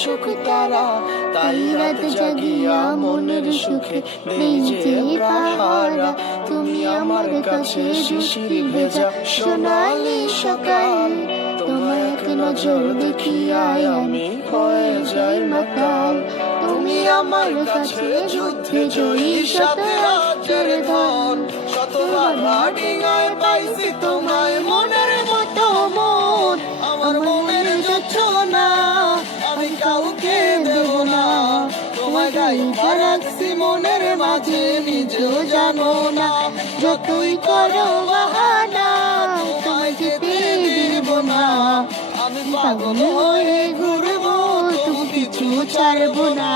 সুখ তারা, তাই রাত জাগিয়া মনের সুখে দেই যে পাহারা। তুমি আমার কাছে শিশির ভেজা সোনালি সকাল, তোমার এক নজর দেখিয়াই আমি হয়ে যাই মাতাল। তুমি আমার কাছে যুদ্ধে জয়ী সাথে রাজ্যের ধন, শতবার ডিঙায় পাইছি তোমায় মনের মতো মন। আমার মনের যোছনা আমি কাউকে দেব না, তোমায় গাইবা রাখছি মনের মাঝে নিজেও জানো না। যতই করো বাহানা তোমায় যেতে দেব না, আমি পাগল হয়ে ঘুরবো তবু কিছু ছাড়বো না।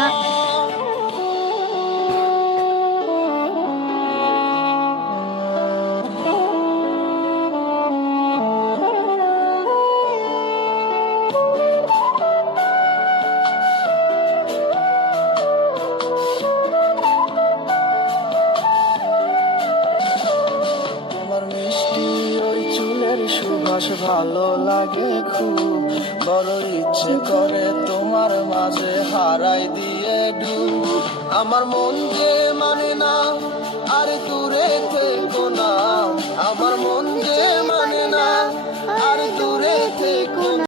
সুবাস ভালো লাগে খুব, বড় ইচ্ছে করে তোমার মাঝে হারাই দিয়ে ডুব। আমার মন যে মানে